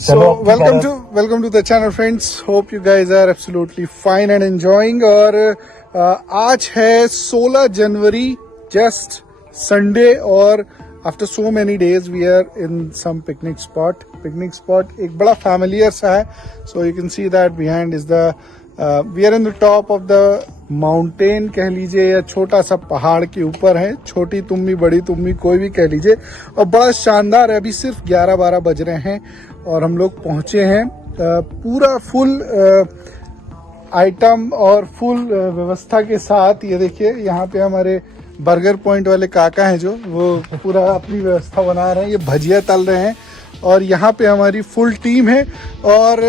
So welcome to the channel friends. Hope you guys are absolutely fine and enjoying. और आज है 16 जनवरी, just Sunday, और after so many days we are in some picnic spot. Picnic spot एक बड़ा familiar सा है. So you can see that behind is the we are in the top of the mountain कह लीजिए, या छोटा सा पहाड़ के ऊपर है. छोटी तुम्मी, बड़ी तुम्मी, कोई भी कह लीजिए. और बड़ा शानदार है. अभी सिर्फ 11-12 बज रहे हैं और हम लोग पहुंचे हैं. पूरा फुल आइटम और फुल व्यवस्था के साथ. ये देखिए यहाँ पे हमारे बर्गर पॉइंट वाले काका हैं जो वो पूरा अपनी व्यवस्था बना रहे हैं. ये भजिया तल रहे हैं और यहाँ पे हमारी फुल टीम है. और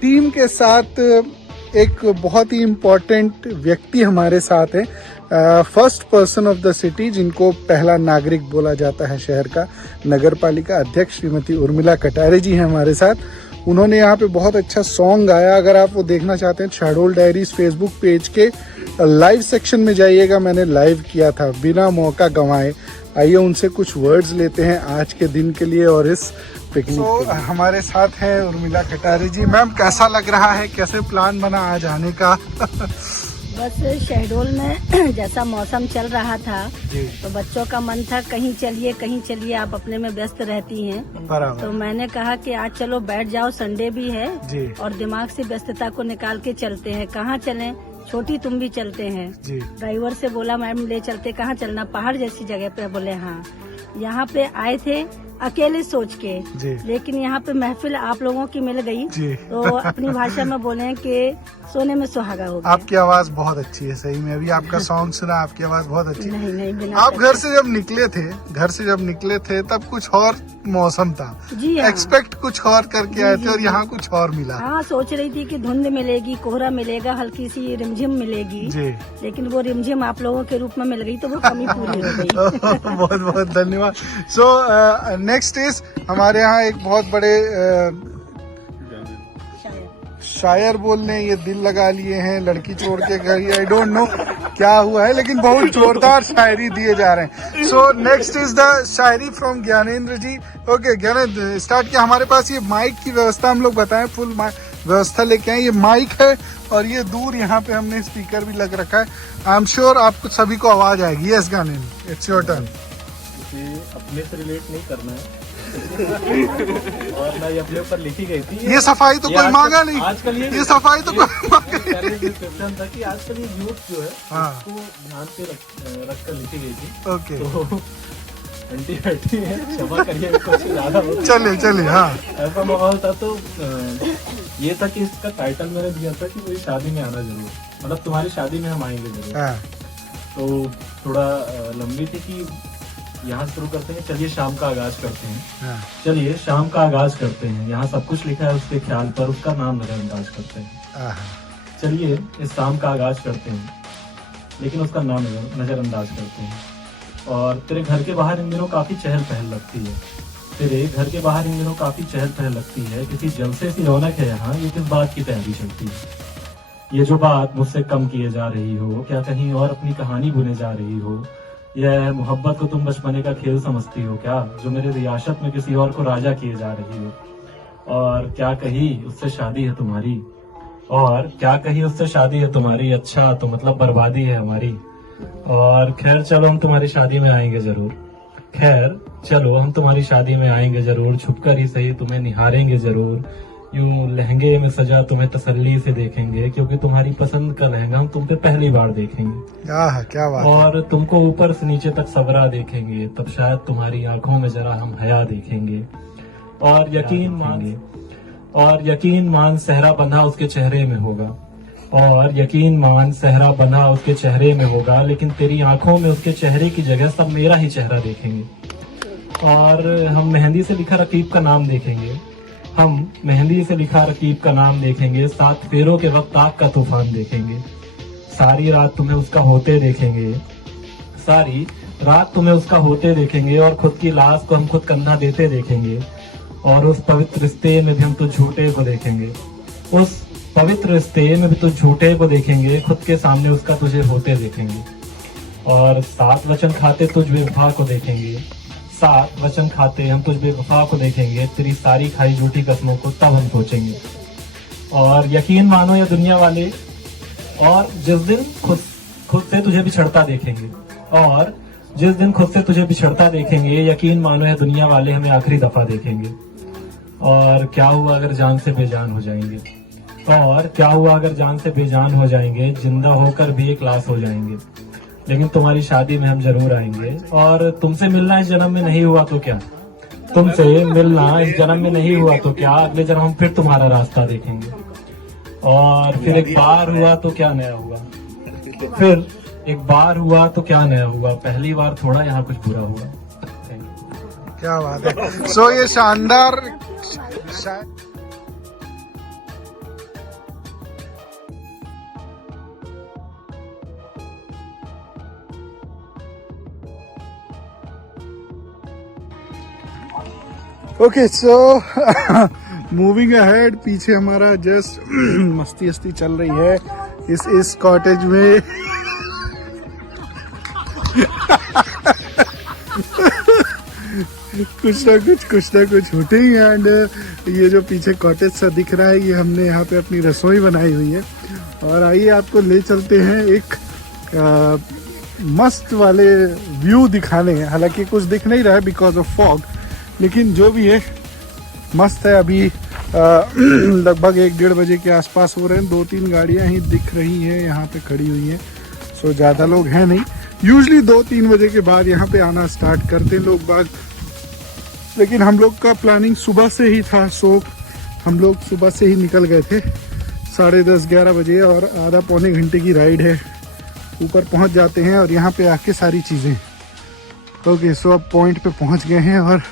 टीम के साथ एक बहुत ही इम्पोर्टेंट व्यक्ति हमारे साथ है. First person of the city, जिनको पहला नागरिक बोला जाता है शहर का. नगर पालिका अध्यक्ष श्रीमती उर्मिला कटारे जी हैं हमारे साथ. उन्होंने यहाँ पे बहुत अच्छा सॉन्ग गाया. अगर आप वो देखना चाहते हैं, शहडोल डायरीज फेसबुक पेज के लाइव सेक्शन में जाइएगा. मैंने लाइव किया था बिना मौका गंवाए. आइए उनसे कुछ वर्ड्स लेते हैं आज के दिन के लिए और इस पिकनिक. हमारे साथ है उर्मिला कटारे जी. मैम, कैसा लग रहा है, कैसे प्लान बना आज आने का? बस शहडोल में जैसा मौसम चल रहा था तो बच्चों का मन था कहीं चलिए, आप अपने में व्यस्त रहती हैं. तो मैंने कहा कि आज चलो बैठ जाओ, संडे भी है और दिमाग से व्यस्तता को निकाल के चलते हैं. कहाँ चलें? छोटी तुम भी चलते हैं. ड्राइवर से बोला मैम ले चलते. कहाँ चलना? पहाड़ जैसी जगह पे. बोले हाँ. यहाँ पे आए थे अकेले सोच के, लेकिन यहाँ पे महफिल आप लोगों की मिल गई तो अपनी भाषा में बोले कि सोने में सुहागा हो गया. आपकी आवाज बहुत अच्छी है, सही में. अभी आपका सॉन्ग सुना, आपकी आवाज बहुत अच्छी है. नहीं, आप घर से जब निकले थे तब कुछ और मौसम था. एक्सपेक्ट कुछ और करके आए थे और यहाँ कुछ और मिला. हाँ, सोच रही थी कि धुंध मिलेगी, कोहरा मिलेगा, हल्की सी रिमझिम मिलेगी, लेकिन वो रिमझिम आप लोगों के रूप में मिल गई तो वो कमी पूरी हो गई. बहुत बहुत धन्यवाद. सो नेक्स्ट इज हमारे यहाँ एक बहुत बड़े शायर बोलने ये दिल लगा लिए हैं. लड़की छोड़ के गई. आई डोंट नो क्या हुआ है, लेकिन बहुत जोरदार शायरी दिए जा रहे हैं. So next is the shayari from Gyanendra ji. Okay Gyanendra, start किया. हमारे पास ये माइक की व्यवस्था, हम लोग बताएं, फुल व्यवस्था लेके आए. ये माइक है और ये दूर यहाँ पे हमने स्पीकर भी लग रखा है. आई एम श्योर आपको सभी को आवाज आएगी. Yes Gyanendra, it's your turn. अपने से रिलेट नहीं करना है और ना ये अपने ऊपर लिखी गई थी. ये सफाई तो कोई मांगा नहीं. आजकल ये सफाई तो कोई मांगा नहीं. डिस्क्रिप्शन था कि आजकल ये यूथ जो है उसको ध्यान से रखकर लिखी गई थी. ओके, तो एंटी है, क्षमा करिए कुछ ज्यादा. चलिए. हाँ, ऐसा माहौल था. तो ये था कि इसका टाइटल मैंने दिया था कि कोई शादी में आना जरूर, मतलब तुम्हारी शादी में हम आएंगे जरूर. तो थोड़ा लंबी थी कि यहाँ शुरू करते हैं. चलिए शाम का आगाज करते हैं. चलिए शाम का आगाज करते हैं. यहाँ सब कुछ लिखा है उसके ख्याल पर, उसका नाम नजरअंदाज करते हैं. चलिए इस शाम का आगाज करते हैं, लेकिन उसका नाम नजरअंदाज करते हैं. और तेरे घर के बाहर इन दिनों काफी चहल पहल लगती है. तेरे घर के बाहर इन दिनों काफी चहल पहल लगती है. किसी जलसे सी रौनक है यहाँ, ये किस बात की तैयारी चलती है? ये जो बात मुझसे कम किए जा रही हो, क्या कहीं और अपनी कहानी बुने जा रही हो? यह मोहब्बत को तुम बचपने का खेल समझती हो क्या, जो मेरे रियासत में किसी और को राजा किए जा रही हो? और क्या कही उससे शादी है तुम्हारी, और क्या कही उससे शादी है तुम्हारी. अच्छा तो मतलब बर्बादी है हमारी. और खैर चलो हम तुम्हारी शादी में आएंगे जरूर. खैर चलो हम तुम्हारी शादी में आएंगे जरूर. छुपकर ही सही तुम्हें निहारेंगे जरूर. यूं लहंगे में सजा तुम्हें तसल्ली से देखेंगे, क्योंकि तुम्हारी पसंद का लहंगा हम तुम पे पहली बार देखेंगे. क्या बात. और तुमको ऊपर से नीचे तक सबरा देखेंगे, तब शायद तुम्हारी आंखों में जरा हम हया देखेंगे. और यकीन मान सहरा बंधा उसके चेहरे में होगा. और यकीन मान सहरा बंधा उसके चेहरे में होगा, लेकिन तेरी आंखों में उसके चेहरे की जगह सब मेरा ही चेहरा देखेंगे. और हम मेहंदी से लिखा रकीब का नाम देखेंगे. सात फेरों के वक्त आग का तूफान देखेंगे. सारी रात तुम्हें उसका होते देखेंगे. और खुद की लाश को हम खुद कंधा देते देखेंगे. और उस पवित्र रिश्ते में भी हम तो झूठे को देखेंगे. खुद के सामने उसका तुझे होते देखेंगे. और सात वचन खाते तुझ बेवफा को देखेंगे. साथ वचन खाते हम तुझ बेवफा को देखेंगे, तेरी सारी खाई झूठी कसमों को तब हम सोचेंगे। और यकीन मानो या दुनिया वाले, और जिस दिन खुद से तुझे बिछड़ता देखेंगे, और जिस दिन खुद से तुझे बिछड़ता देखेंगे, यकीन मानो या दुनिया वाले हमें आखिरी दफा देखेंगे। और क्या हुआ अगर जान से बेजान हो जाएंगे, और क्या हुआ अगर जान से बेजान हो जाएंगे, जिंदा होकर भी एक लाश हो जाएंगे, लेकिन तुम्हारी शादी में हम जरूर आएंगे। और तुमसे मिलना इस जन्म में नहीं हुआ तो क्या, तुमसे मिलना इस जन्म में नहीं हुआ तो क्या, अगले जन्म हम फिर तुम्हारा रास्ता देखेंगे। और फिर एक बार हुआ तो क्या नया हुआ, फिर एक बार हुआ तो क्या नया हुआ, पहली बार थोड़ा यहाँ कुछ बुरा हुआ। क्या बात है। सो ये शानदार ओके सो मूविंग अहेड, पीछे हमारा जस्ट मस्ती चल रही है इस कॉटेज में। कुछ ना कुछ हुटिंग। एंड ये जो पीछे कॉटेज सा दिख रहा है, ये हमने यहाँ पे अपनी रसोई बनाई हुई है। और आइए आपको ले चलते हैं एक मस्त वाले व्यू दिखाने। हालांकि कुछ दिख नहीं रहा है बिकॉज ऑफ फॉग, लेकिन जो भी है मस्त है। अभी लगभग 1-1:30 बजे के आसपास हो रहे हैं। 2-3 गाड़ियां ही दिख रही हैं यहाँ पे खड़ी हुई हैं। सो ज़्यादा लोग हैं नहीं। यूजली 2-3 बजे के बाद यहाँ पे आना स्टार्ट करते हैं लोग बाग, लेकिन हम लोग का प्लानिंग सुबह से ही था। सो हम लोग सुबह से ही निकल गए थे 10:30-11 बजे, और आधा पौने घंटे की राइड है। ऊपर पहुँच जाते हैं और यहाँ पे आके सारी चीज़ें। ओके सो अब पॉइंट पे पहुँच गए हैं और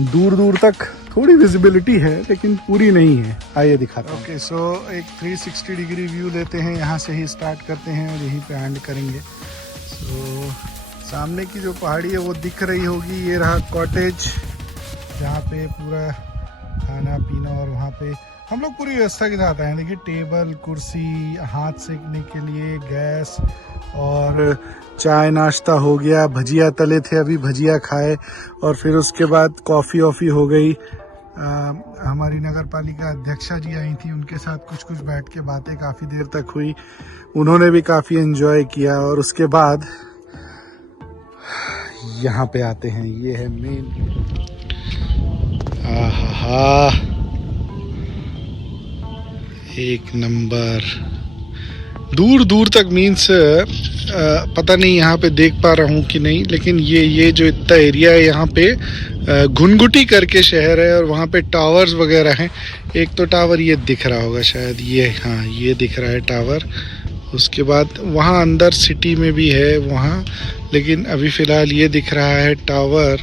दूर तक थोड़ी विजिबिलिटी है लेकिन पूरी नहीं है। आइए दिखाता हूँ। ओके सो एक 360 डिग्री व्यू लेते हैं। यहाँ से ही स्टार्ट करते हैं और यहीं पे एंड करेंगे। सो सामने की जो पहाड़ी है वो दिख रही होगी। ये रहा कॉटेज जहाँ पे पूरा खाना पीना, और वहाँ पे हम लोग पूरी व्यवस्था के साथ आए। देखिए टेबल, कुर्सी, हाथ सेकने के लिए गैस, और चाय नाश्ता हो गया। भजिया तले थे, अभी भजिया खाए, और फिर उसके बाद कॉफ़ी वॉफ़ी हो गई। हमारी नगर पालिका अध्यक्षा जी आई थी, उनके साथ कुछ बैठ के बातें काफ़ी देर तक हुई। उन्होंने भी काफ़ी एंजॉय किया। और उसके बाद यहाँ पे आते हैं। ये है मेन। आहा, एक नंबर। दूर तक मीन्स पता नहीं यहाँ पे देख पा रहा हूँ कि नहीं, लेकिन ये जो इतना एरिया है यहाँ पे घुनघुटी करके शहर है, और वहाँ पे टावर्स वगैरह हैं। एक तो टावर ये दिख रहा होगा शायद, ये, हाँ ये दिख रहा है टावर। उसके बाद वहाँ अंदर सिटी में भी है वहाँ, लेकिन अभी फ़िलहाल ये दिख रहा है टावर।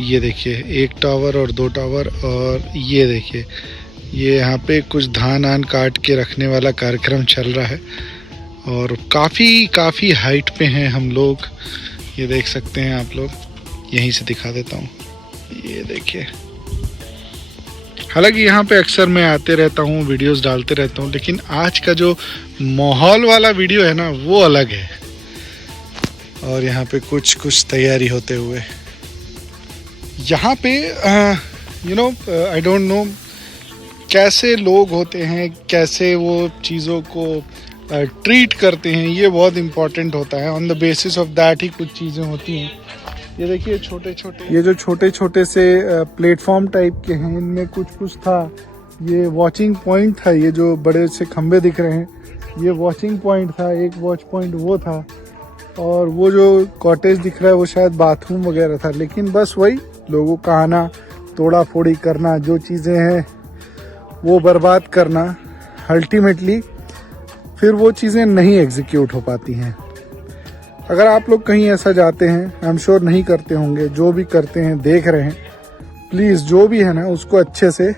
ये देखिए, एक टावर और 2 टावर। और ये देखिए, ये यहाँ पे कुछ धान काट के रखने वाला कार्यक्रम चल रहा है। और काफ़ी हाइट पे हैं हम लोग। ये देख सकते हैं आप लोग, यहीं से दिखा देता हूँ। ये देखिए, हालांकि यहाँ पे अक्सर मैं आते रहता हूँ, वीडियोस डालते रहता हूँ, लेकिन आज का जो माहौल वाला वीडियो है ना, वो अलग है। और यहाँ पे कुछ तैयारी होते हुए यहाँ पे आई डोंट नो कैसे लोग होते हैं, कैसे वो चीज़ों को ट्रीट करते हैं। ये बहुत इम्पोर्टेंट होता है। On the basis of that he कुछ चीज़ें होती हैं। ये देखिए ये जो छोटे से प्लेटफॉर्म टाइप के हैं, इनमें कुछ था। ये वॉचिंग पॉइंट था। ये जो बड़े से खंबे दिख रहे हैं, ये वॉचिंग पॉइंट था। एक वॉच पॉइंट वो था, और वो जो कॉटेज दिख रहा है वो शायद बाथरूम वगैरह था। लेकिन बस वही, लोगों का आना, तोड़ा फोड़ी करना, जो चीज़ें हैं वो बर्बाद करना, अल्टीमेटली फिर वो चीज़ें नहीं एग्जीक्यूट हो पाती हैं। अगर आप लोग कहीं ऐसा जाते हैं, आई एम श्योर नहीं करते होंगे, जो भी करते हैं देख रहे हैं, प्लीज़ जो भी है ना, उसको अच्छे से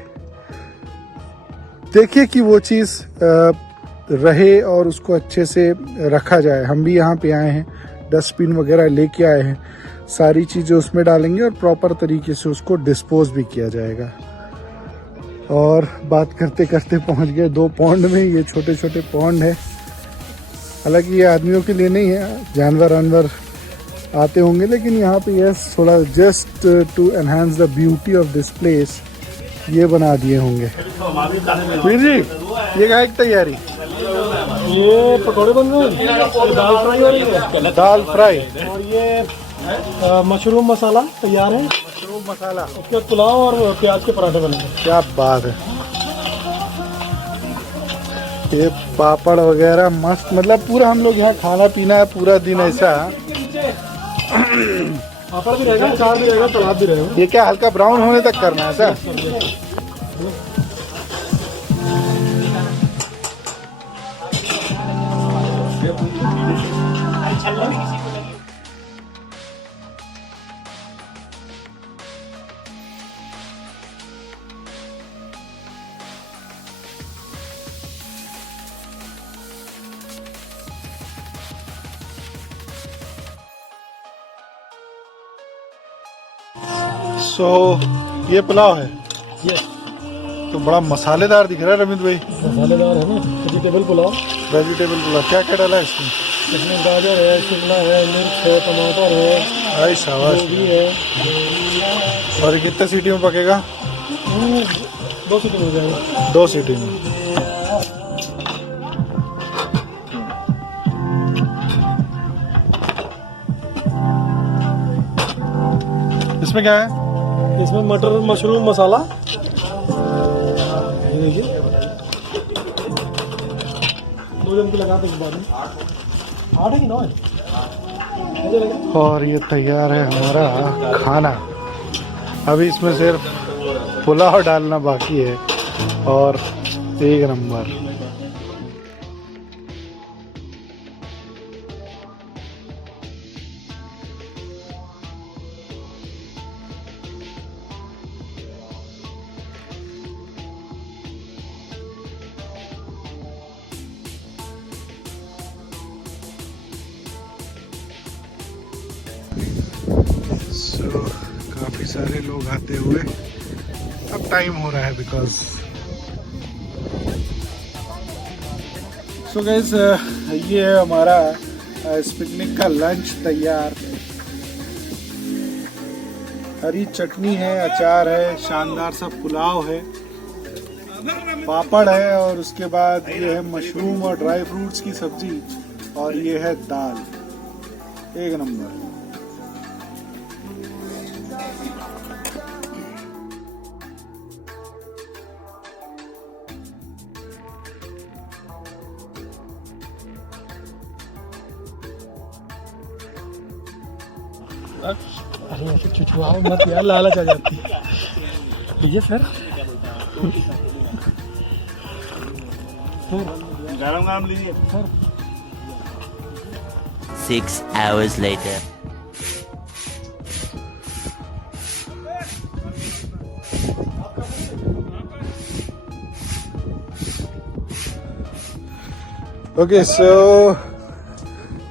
देखिए कि वो चीज़ रहे और उसको अच्छे से रखा जाए। हम भी यहाँ पे आए हैं, डस्टबिन वगैरह लेके आए हैं, सारी चीज़ें उसमें डालेंगे और प्रॉपर तरीके से उसको डिस्पोज भी किया जाएगा। और बात करते करते पहुँच गए 2 पॉन्ड में। ये छोटे पॉन्ड है, हालांकि ये आदमियों के लिए नहीं है, जानवर आते होंगे, लेकिन यहाँ पे यस थोड़ा just to enhance the beauty of this place ये बना दिए होंगे। वीर जी, ये क्या तैयारी? ये पकौड़े बन रहे हैं, दाल फ्राई हो रही है, दाल फ्राई और ये मशरूम मसाला तैयार है, मशरूम मसाला, उसके बाद पुलाव और प्याज के पराठे बनेंगे। क्या बात है। ये पापड़ वगैरह मस्त, मतलब पूरा हम लोग यहाँ खाना पीना है पूरा दिन ऐसा। पापड़ भी रहेगा, अचार भी रहेगा, सलाद भी रहेगा। ये क्या हल्का ब्राउन होने तक करना है सर? ये पुलाव है, ये तो बड़ा मसालेदार दिख रहा है रमित भाई। मसालेदार है ना, वेजिटेबल पुलाव। वेजिटेबल पुलाव क्या क्या डाला है इसमें? इसमें गाजर है, शिमला है, मिर्च है, टमाटर है, आई शाबाश। गोभी है। और ये कितने सीटी में पकेगा? 2 सीटी हो जाएगा। 2 सीटी में। इसमें क्या है? इसमें मटर मशरूम मसाला, ये देखिए 2 जन की लगाते के बाद में 8 है कि 9 है। और ये तैयार है हमारा खाना। अभी इसमें सिर्फ पुलाव डालना बाकी है और एक नंबर। काफी सारे लोग आते हुए अब टाइम हो रहा है बिकॉज सो गाइस ये है हमारा इस पिकनिक का लंच तैयार। हरी चटनी है, अचार है, शानदार सा पुलाव है, पापड़ है और उसके बाद ये है मशरूम और ड्राई फ्रूट्स की सब्जी और ये है दाल। एक नंबर। अरे ऐसे छुछुआओ मत यार, लालच आ जाती है। लीजिए सर, गरम लीजिए sir. 6 hours later. Okay so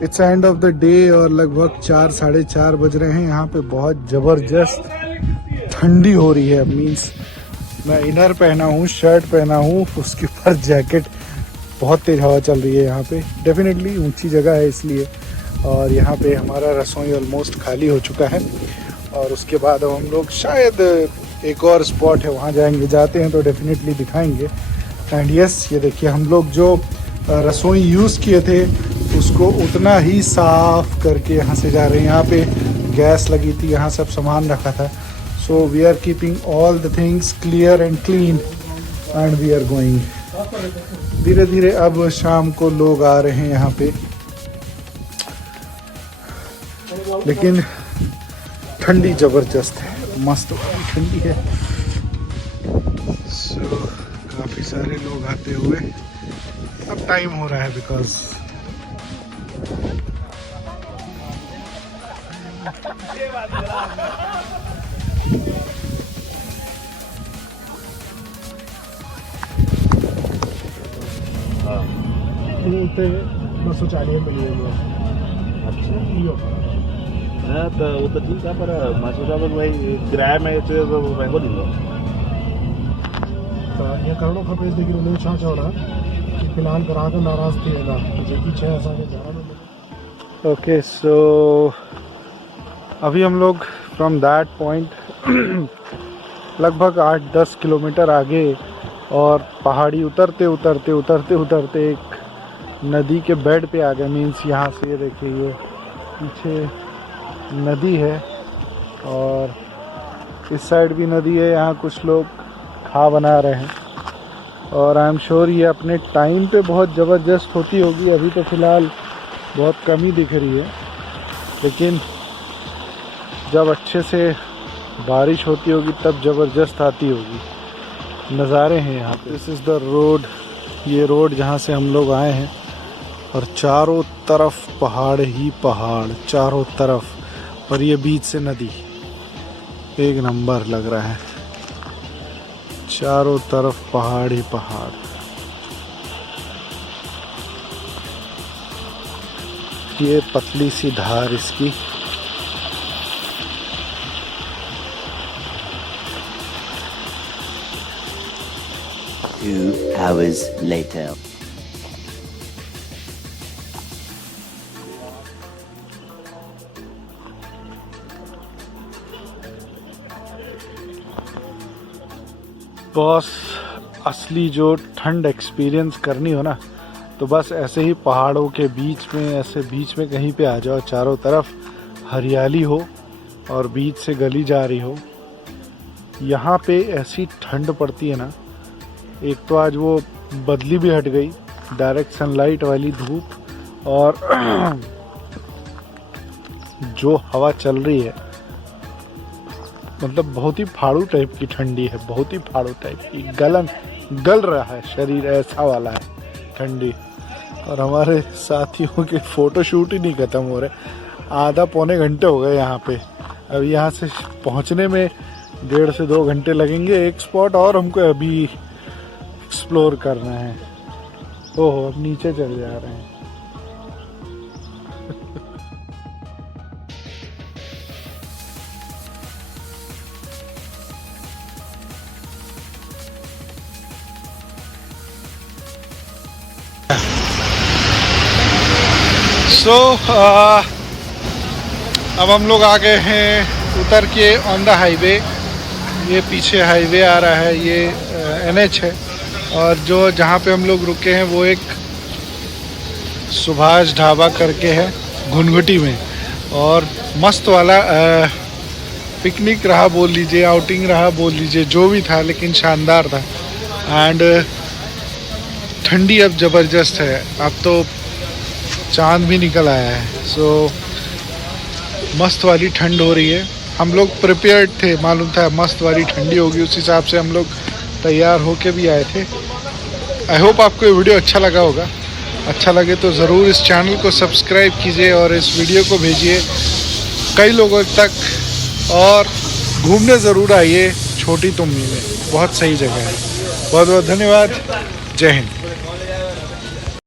it's end of the day और लगभग 4 साढ़े 4 बज रहे हैं। यहाँ पे बहुत ज़बरदस्त ठंडी हो रही है। मीन्स मैं इनर पहना हूँ, शर्ट पहना हूँ, उसके ऊपर जैकेट। बहुत तेज़ हवा चल रही है यहाँ पे। डेफिनेटली ऊंची जगह है इसलिए। और यहाँ पे हमारा रसोई ऑलमोस्ट खाली हो चुका है और उसके बाद अब हम लोग शायद एक और स्पॉट है वहाँ जाएंगे। जाते हैं तो डेफिनेटली दिखाएंगे। एंड यस, ये देखिए हम लोग जो रसोई यूज़ किए थे उसको उतना ही साफ करके यहाँ से जा रहे हैं। यहाँ पे गैस लगी थी, यहाँ सब सामान रखा था। So we are keeping all the things clear and clean and we are going. धीरे धीरे अब शाम को लोग आ रहे हैं यहाँ पे, लेकिन ठंडी ज़बरदस्त है, मस्त वाली ठंडी है। सो काफ़ी सारे लोग आते हुए अब टाइम हो रहा है बिकॉज ते 240 मिलियन। अच्छा हाँ, तो वो तो ठीक है, पर मासुराबाद भाई किराया में महंगो ॾींदो त ईअं करिणो खपे। लेकिन उन छा चवणो आहे कि फिलहाल ग्राहक नाराज़ थी वेंदा, जेकी शइ असांखे ज़्यादा। ओके सो अभी हम लोग फ्रॉम दैट पॉइंट लगभग 8-10 किलोमीटर आगे और पहाड़ी उतरते उतरते उतरते उतरते एक नदी के बेड पे आ गए। मीन्स यहाँ से ये देखिए, ये पीछे नदी है और इस साइड भी नदी है। यहाँ कुछ लोग खा बना रहे हैं और आई एम श्योर ये अपने टाइम पे बहुत ज़बरदस्त होती होगी। अभी तो फ़िलहाल बहुत कम ही दिख रही है, लेकिन जब अच्छे से बारिश होती होगी तब ज़बरदस्त आती होगी। नज़ारे हैं यहाँ पे। दिस इज़ द रोड, ये रोड जहाँ से हम लोग आए हैं और चारों तरफ पहाड़ ही पहाड़, चारों तरफ, और ये बीच से नदी। एक नंबर लग रहा है, चारों तरफ पहाड़ ही पहाड़। ये पतली सी धार इसकी। Two hours later. बॉस, असली जो ठंड एक्सपीरियंस करनी हो ना, तो बस ऐसे ही पहाड़ों के बीच में, ऐसे बीच में कहीं पे आ जाओ, चारों तरफ हरियाली हो और बीच से गली जा रही हो। यहाँ पे ऐसी ठंड पड़ती है ना। एक तो आज वो बदली भी हट गई, डायरेक्ट सनलाइट वाली धूप, और जो हवा चल रही है, मतलब बहुत ही फाड़ू टाइप की ठंडी है, बहुत ही फाड़ू टाइप की। गल रहा है शरीर, ऐसा वाला है ठंडी। और हमारे साथियों के फोटो शूट ही नहीं खत्म हो रहे। आधा पौने घंटे हो गए यहाँ पे। अब यहाँ से पहुँचने में 1.5 से 2 घंटे लगेंगे। एक स्पॉट और हमको अभी एक्सप्लोर करना है। ओहो, अब नीचे चले जा रहे हैं। अब हम लोग आ गए हैं उतर के ऑन द हाईवे। ये पीछे हाईवे आ रहा है, ये NH है। और जो जहाँ पे हम लोग रुके हैं वो एक सुभाष ढाबा करके है घुनघुटी में, और मस्त वाला पिकनिक रहा बोल लीजिए, आउटिंग रहा बोल लीजिए, जो भी था, लेकिन शानदार था। एंड ठंडी अब ज़बरदस्त है, अब तो चांद भी निकल आया है। सो मस्त वाली ठंड हो रही है। हम लोग प्रिपेयर्ड थे, मालूम था मस्त वाली ठंडी होगी, उस हिसाब से हम लोग तैयार होके भी आए थे। आई होप आपको ये वीडियो अच्छा लगा होगा। अच्छा लगे तो ज़रूर इस चैनल को सब्सक्राइब कीजिए और इस वीडियो को भेजिए कई लोगों तक, और घूमने ज़रूर आइए छोटी तुमनी में, बहुत सही जगह है। बहुत बहुत धन्यवाद। जय हिंद।